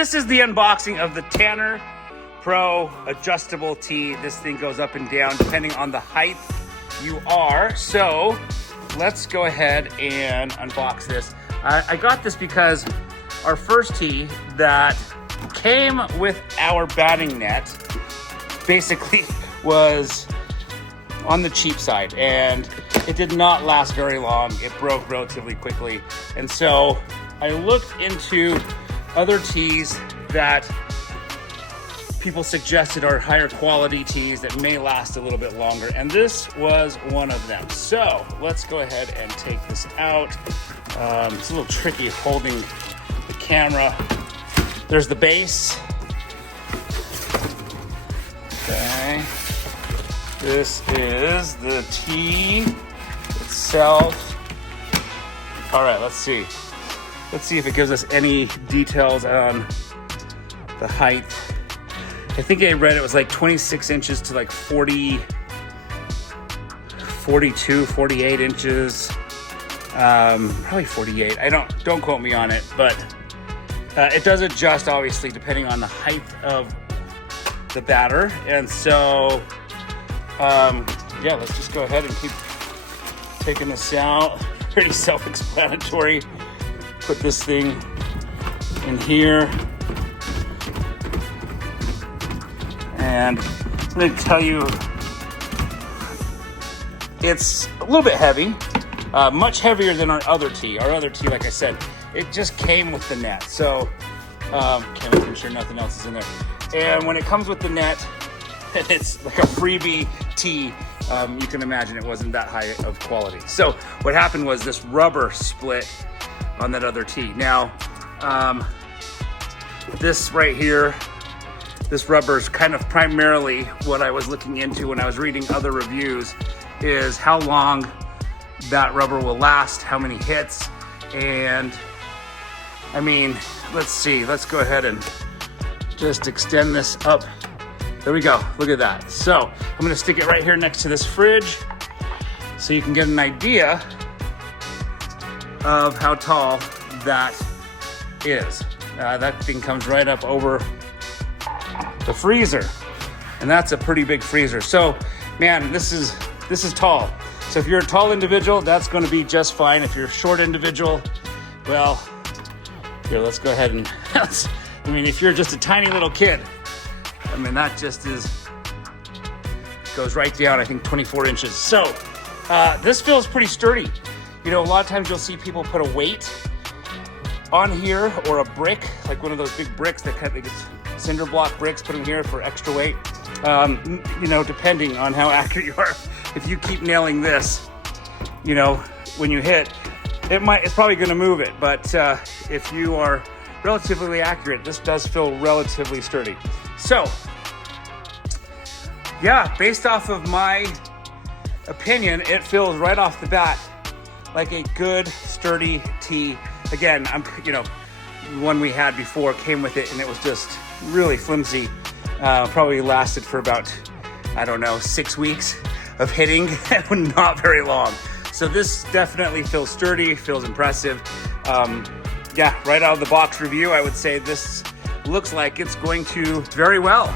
this is the unboxing of the Tanner Pro adjustable tee. This thing goes up and down depending on the height you are. So let's go ahead and unbox this. I got this because our first tee that came with our batting net basically was on the cheap side, and it did not last very long. It broke relatively quickly. And so I looked into other tees that people suggested are higher quality tees that may last a little bit longer, and this was one of them. So let's go ahead and take this out. It's a little tricky holding the camera. There's the base. Okay. This is the tee itself. All right, let's see. Let's see if it gives us any details on the height. I think I read it was like 26 inches to like 42, 48 inches. Probably 48. Don't quote me on it, but it does adjust obviously depending on the height of the batter. And so, yeah, let's just go ahead and keep taking this out. Pretty self-explanatory. Put this thing in here. And I'm going to tell you, it's a little bit heavy, much heavier than our other tee. Our other tee, like I said, it just came with the net. So, making sure nothing else is in there. And when it comes with the net, it's like a freebie tee. You can imagine it wasn't that high of quality. So what happened was this rubber split on that other tee. Now, this right here, this rubber is kind of primarily what I was looking into when I was reading other reviews, is how long that rubber will last, how many hits. And I mean, let's see, let's go ahead and just extend this up. There we go, look at that. So I'm gonna stick it right here next to this fridge so you can get an idea of how tall that is. That thing comes right up over the freezer, and that's a pretty big freezer. So man, this is tall. So if you're a tall individual, that's going to be just fine. If you're a short individual, well, here, let's go ahead and I mean, if you're just a tiny little kid, I mean, that just goes right down, I think 24 inches. So this feels pretty sturdy. You know, a lot of times you'll see people put a weight on here, or a brick, like one of those big bricks that kind of cinder block bricks, put them here for extra weight. You know, depending on how accurate you are, if you keep nailing this, you know, when you hit, it's probably going to move it. But if you are relatively accurate, this does feel relatively sturdy. So, yeah, based off of my opinion, it feels right off the bat like a good, sturdy tee. Again, the one we had before came with it, and it was just really flimsy. Probably lasted for about, 6 weeks of hitting, not very long. So this definitely feels sturdy, feels impressive. Yeah, right out of the box review, I would say this looks like it's going to do very well.